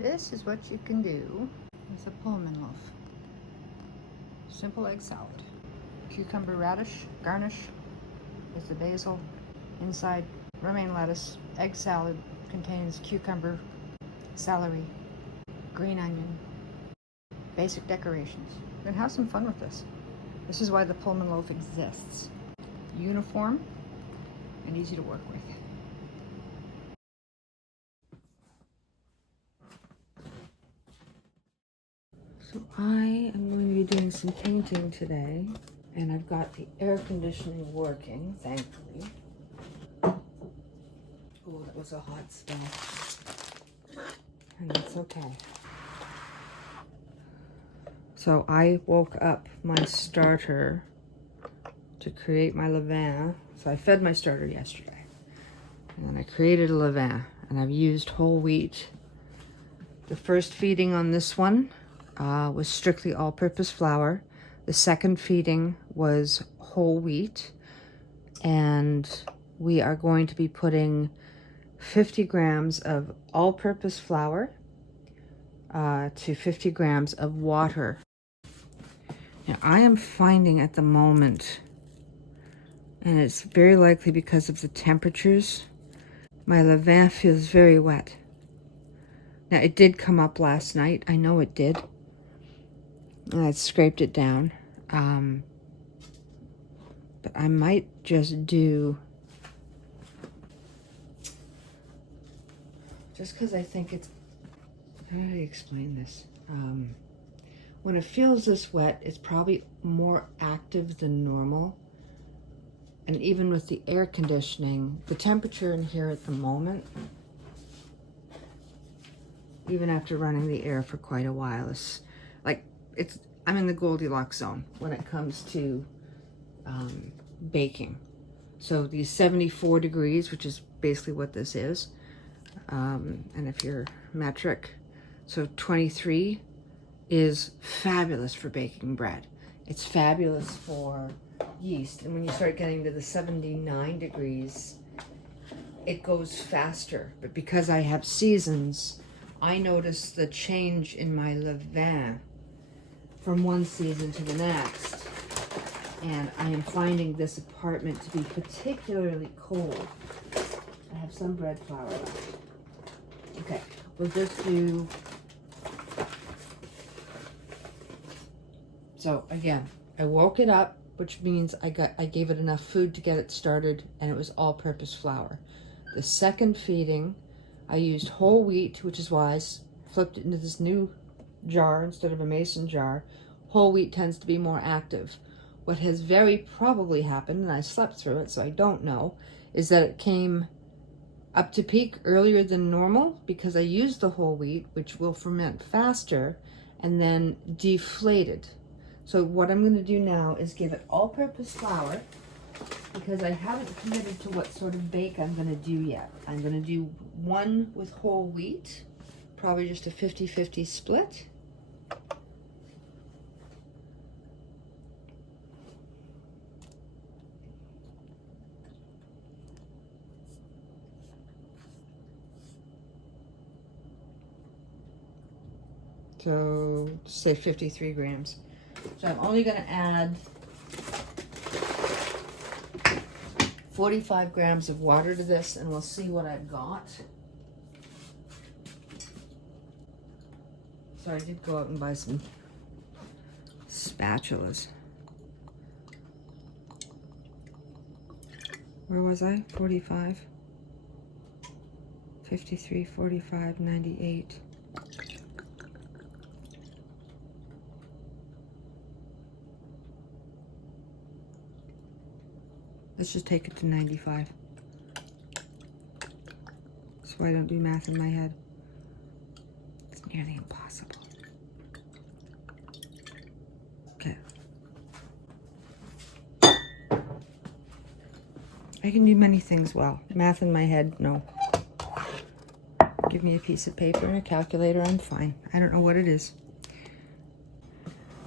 This is what you can do with a Pullman loaf. Simple egg salad. Cucumber radish garnish with the basil. Inside, romaine lettuce. Egg salad contains cucumber, celery, green onion. Basic decorations. Then have some fun with this. This is why the Pullman loaf exists. Uniform and easy to work with. So I am going to be doing some painting today, and I've got the air conditioning working, thankfully. Oh, that was a hot spell. And that's okay. So I woke up my starter to create my levain. So I fed my starter yesterday, and then I created a levain, and I've used whole wheat. The first feeding on this one was strictly all-purpose flour. The second feeding was whole wheat, and we are going to be putting 50 grams of all-purpose flour to 50 grams of water. Now, I am finding at the moment, and it's very likely because of the temperatures, my levain feels very wet. Now, it did come up last night. I know it did. And I scraped it down. But I might just do, just because I think it's, how do I explain this? When it feels this wet, it's probably more active than normal. And even with the air conditioning, the temperature in here at the moment, even after running the air for quite a while, is like, I'm in the Goldilocks zone when it comes to baking. So these 74 degrees, which is basically what this is, and if you're metric, so 23 is fabulous for baking bread. It's fabulous for yeast. And when you start getting to the 79 degrees, it goes faster. But because I have seasons, I notice the change in my levain from one season to the next. And I am finding this apartment to be particularly cold. I have some bread flour left. Okay, we'll just do, so again, I woke it up, which means I gave it enough food to get it started, and it was all-purpose flour. The second feeding, I used whole wheat, which is why I flipped it into this new jar instead of a mason jar. Whole wheat tends to be more active. What has very probably happened, and I slept through it, so I don't know, is that it came up to peak earlier than normal because I used the whole wheat, which will ferment faster, and then deflated. So what I'm going to do now is give it all-purpose flour, because I haven't committed to what sort of bake I'm going to do yet. I'm going to do one with whole wheat, probably just a 50-50 split. So say 53 grams. So I'm only going to add 45 grams of water to this, and we'll see what I've got. So I did go out and buy some spatulas. Where was I? 45, 53, 45, 98. Let's just take it to 95. That's why I don't do math in my head. It's nearly impossible. Okay. I can do many things well. Math in my head, no. Give me a piece of paper and a calculator, I'm fine. I don't know what it is.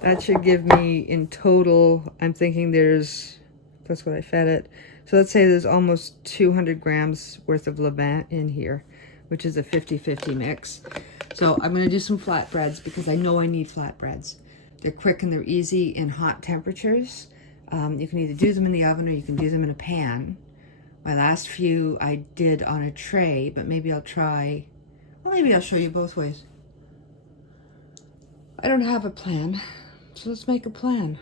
That should give me, in total, I'm thinking that's what I fed it. So let's say there's almost 200 grams worth of levain in here, which is a 50-50 mix. So I'm going to do some flatbreads because I know I need flatbreads. They're quick and they're easy in hot temperatures. You can either do them in the oven or you can do them in a pan. My last few I did on a tray, but maybe I'll try, well, maybe I'll show you both ways. I don't have a plan, so let's make a plan.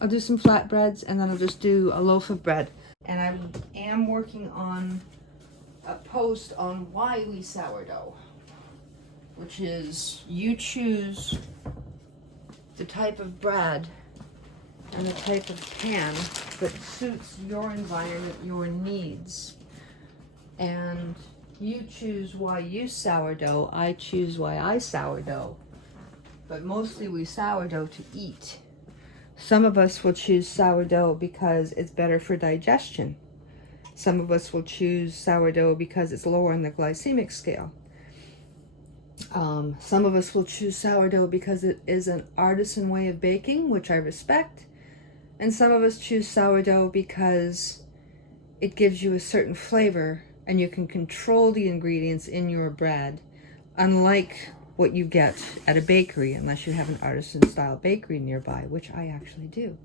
I'll do some flatbreads and then I'll just do a loaf of bread. And I am working on a post on why we sourdough, which is you choose the type of bread and the type of pan that suits your environment, your needs. And you choose why you sourdough, I choose why I sourdough. But mostly we sourdough to eat. Some of us will choose sourdough because it's better for digestion. Some of us will choose sourdough because it's lower on the glycemic scale. Some of us will choose sourdough because it is an artisan way of baking, which I respect. And some of us choose sourdough because it gives you a certain flavor and you can control the ingredients in your bread, unlike what you get at a bakery, unless you have an artisan style bakery nearby, which I actually do.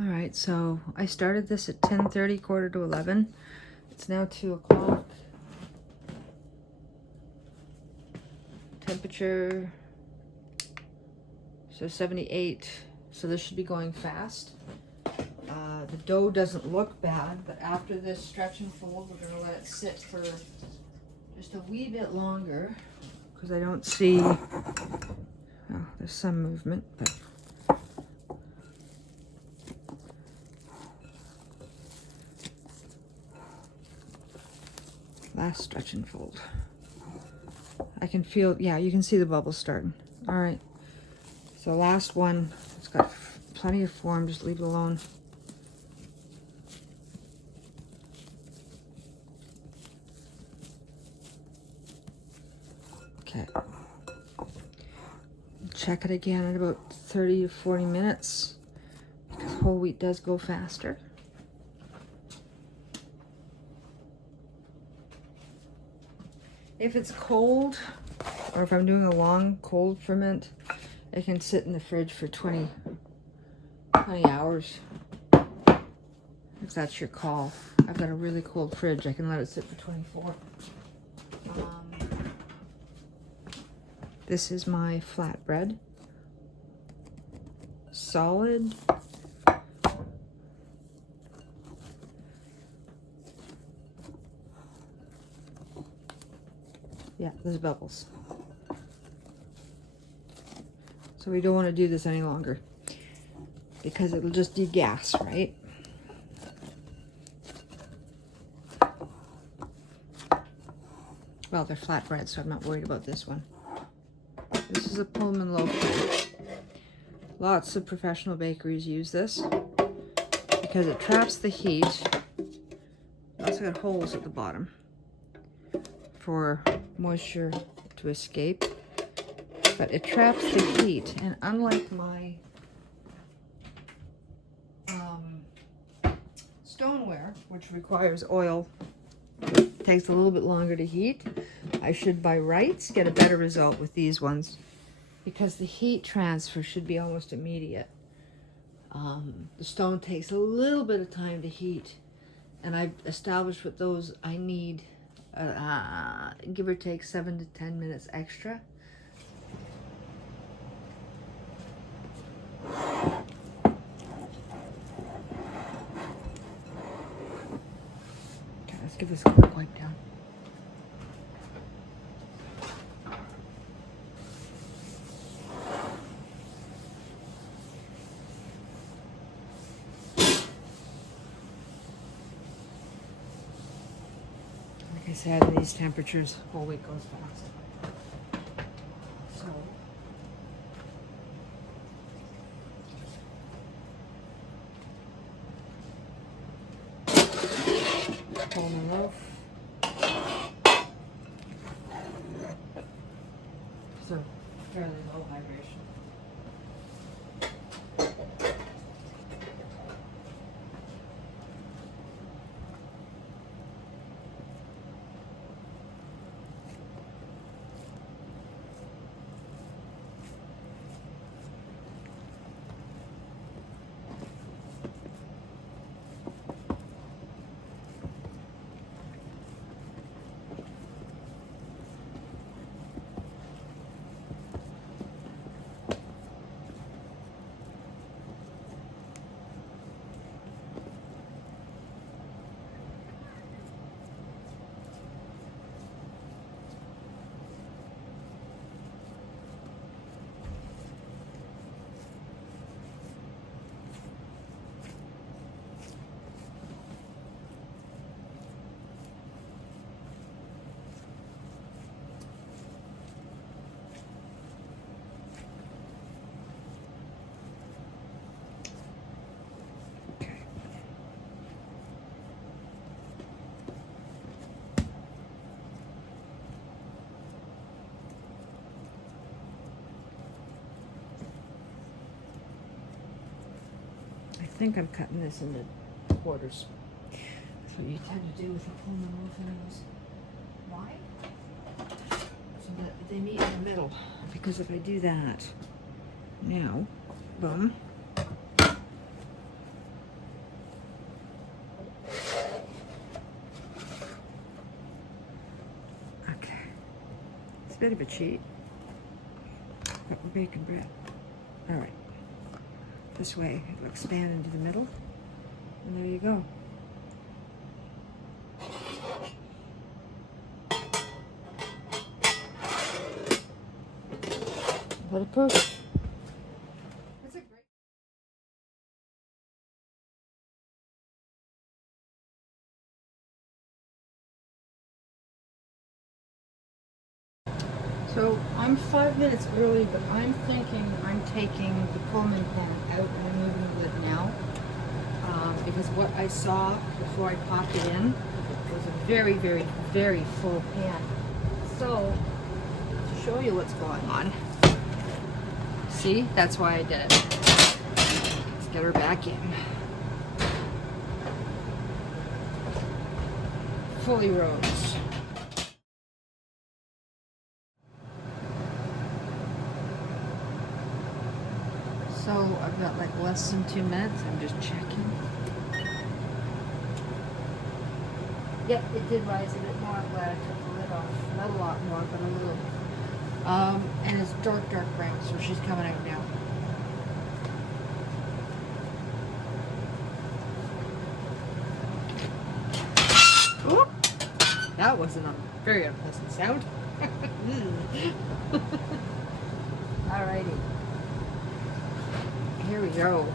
All right, so I started this at 10:30, quarter to 11. It's now 2 o'clock. Temperature, so 78. So this should be going fast. The dough doesn't look bad, but after this stretch and fold, we're going to let it sit for just a wee bit longer because I don't see, oh, there's some movement, but last stretch and fold. I can feel, yeah, you can see the bubbles starting. All right, so last one, it's got plenty of form, just leave it alone. Okay, check it again at about 30 to 40 minutes because whole wheat does go faster. If it's cold, or if I'm doing a long cold ferment, it can sit in the fridge for 20 hours. If that's your call. I've got a really cold fridge. I can let it sit for 24. This is my flatbread. Solid. Yeah, there's bubbles. So we don't want to do this any longer because it'll just degas, right? Well, they're flatbread, so I'm not worried about this one. This is a Pullman loaf. Lots of professional bakeries use this because it traps the heat. It's also got holes at the bottom for moisture to escape, but it traps the heat. And unlike my stoneware, which requires oil, takes a little bit longer to heat, I should by rights get a better result with these ones because the heat transfer should be almost immediate. The stone takes a little bit of time to heat, and I've established with those I need give or take 7 to 10 minutes extra. Okay, let's give this a quick wipe down. I said, at these temperatures, whole week goes fast. So, Pullman loaf. So, fairly low hydration. I think I'm cutting this into quarters. That's what you tend to do with a Pullman loaf anyways. Why? So that they meet in the middle. Because if I do that, now, boom. Okay. It's a bit of a cheat, but we're baking bread. All right. This way, it'll expand into the middle, and there you go. Let it push. That's a great. So I'm 5 minutes early, but I'm thinking I'm taking the Pullman pan out and removing the lid now. Because what I saw before I popped it in was a very, very, very full pan. So, to show you what's going on, see, that's why I did it. Let's get her back in. Fully rose. So I've got like less than 2 minutes. I'm just checking. Yep, it did rise a bit more. I'm glad I took the lid off. Not a lot more, but a little. And it's dark, dark brown, so she's coming out now. Ooh, that wasn't a very unpleasant sound. Alrighty. Here we go.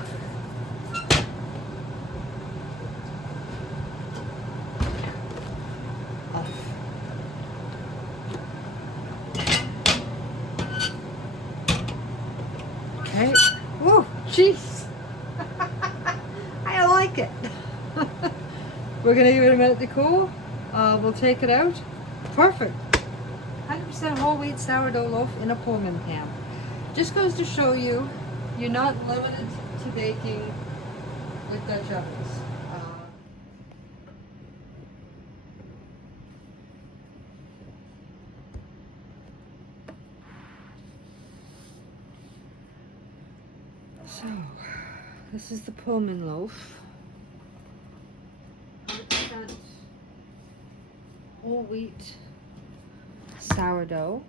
Okay. Whoa, jeez. I like it. We're gonna give it a minute to cool. We'll take it out. Perfect. 100% whole wheat sourdough loaf in a Pullman pan. Just goes to show you, you're not limited to baking with Dutch ovens. So, this is the Pullman loaf. 100% whole wheat sourdough.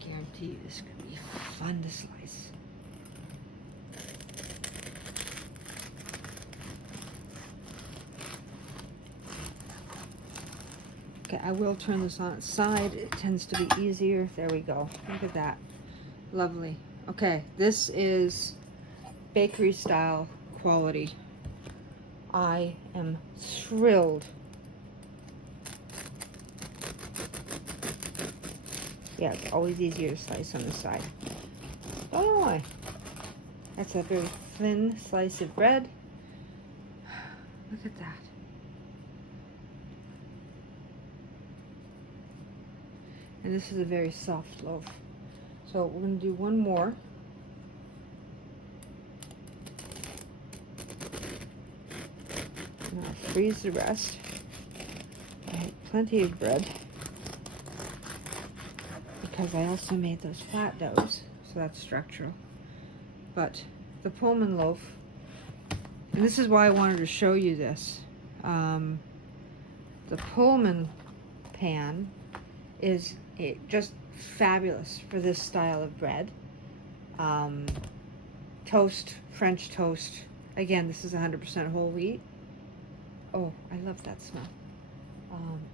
Guarantee you this is going to be fun to slice. Okay, I will turn this on its side. It tends to be easier. There we go. Look at that. Lovely. Okay, this is bakery style quality. I am thrilled. Yeah, it's always easier to slice on the side. Don't know why. That's a very thin slice of bread. Look at that. And this is a very soft loaf. So we're going to do one more. And I'll freeze the rest. I had plenty of bread because I also made those flat doughs, so that's structural. But the Pullman loaf, and this is why I wanted to show you this. The Pullman pan is just fabulous for this style of bread. Toast, French toast. Again, this is 100% whole wheat. Oh, I love that smell.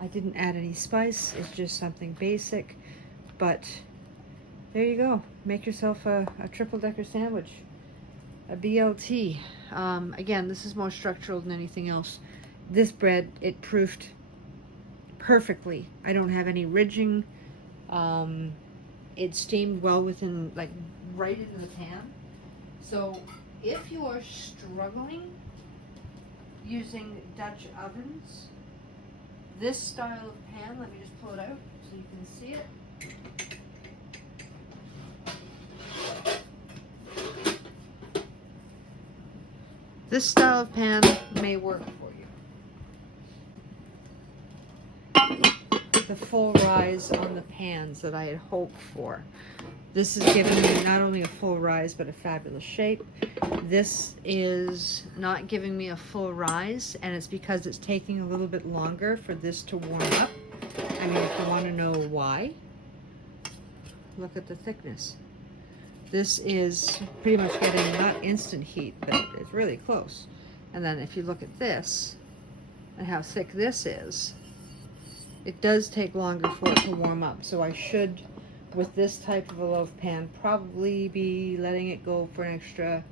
I didn't add any spice. It's just something basic. But there you go. Make yourself a triple-decker sandwich. A BLT. Again, this is more structural than anything else. This bread, it proofed perfectly. I don't have any ridging. It steamed well within, like, right into the pan. So if you are struggling using Dutch ovens, this style of pan, let me just pull it out so you can see it. This style of pan may work for you. The full rise on the pans that I had hoped for. This is giving me not only a full rise, but a fabulous shape. This is not giving me a full rise, and it's because it's taking a little bit longer for this to warm up. I mean, if you want to know why, look at the thickness. This is pretty much getting not instant heat, but it's really close. And then if you look at this, and how thick this is, it does take longer for it to warm up. So I should, with this type of a loaf pan, probably be letting it go for an extra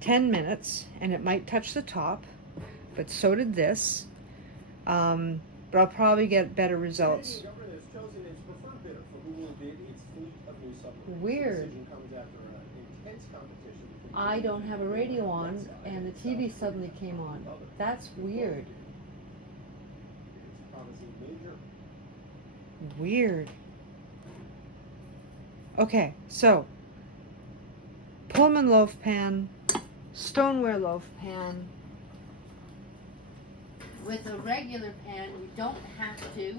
10 minutes, and it might touch the top, but so did this. But I'll probably get better results. Weird. I don't have a radio on, and the TV suddenly came on. That's weird. Weird. Okay, so Pullman loaf pan, stoneware loaf pan. With a regular pan, you don't have to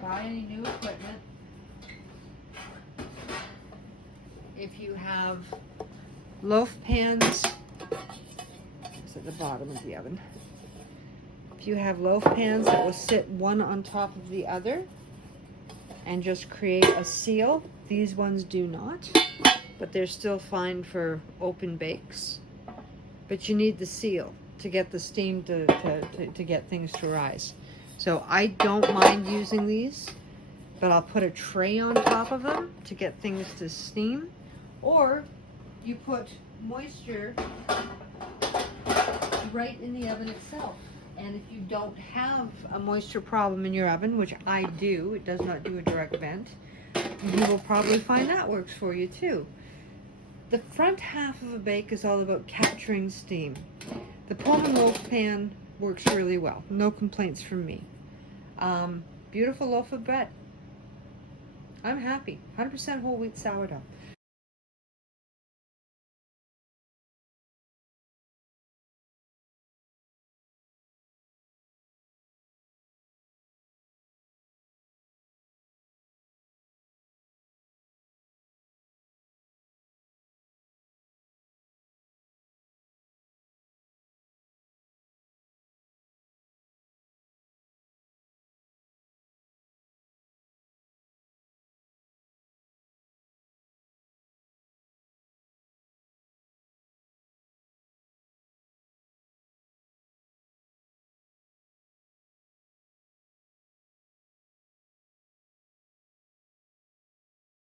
buy any new equipment. If you have loaf pans, it's at the bottom of the oven. If you have loaf pans that will sit one on top of the other and just create a seal, these ones do not, but they're still fine for open bakes. But you need the seal to get the steam to get things to rise. So I don't mind using these, but I'll put a tray on top of them to get things to steam. Or you put moisture right in the oven itself. And if you don't have a moisture problem in your oven, which I do, it does not do a direct vent, you will probably find that works for you too. The front half of a bake is all about capturing steam. The Pullman loaf pan works really well. No complaints from me. Beautiful loaf of bread. I'm happy. 100% whole wheat sourdough.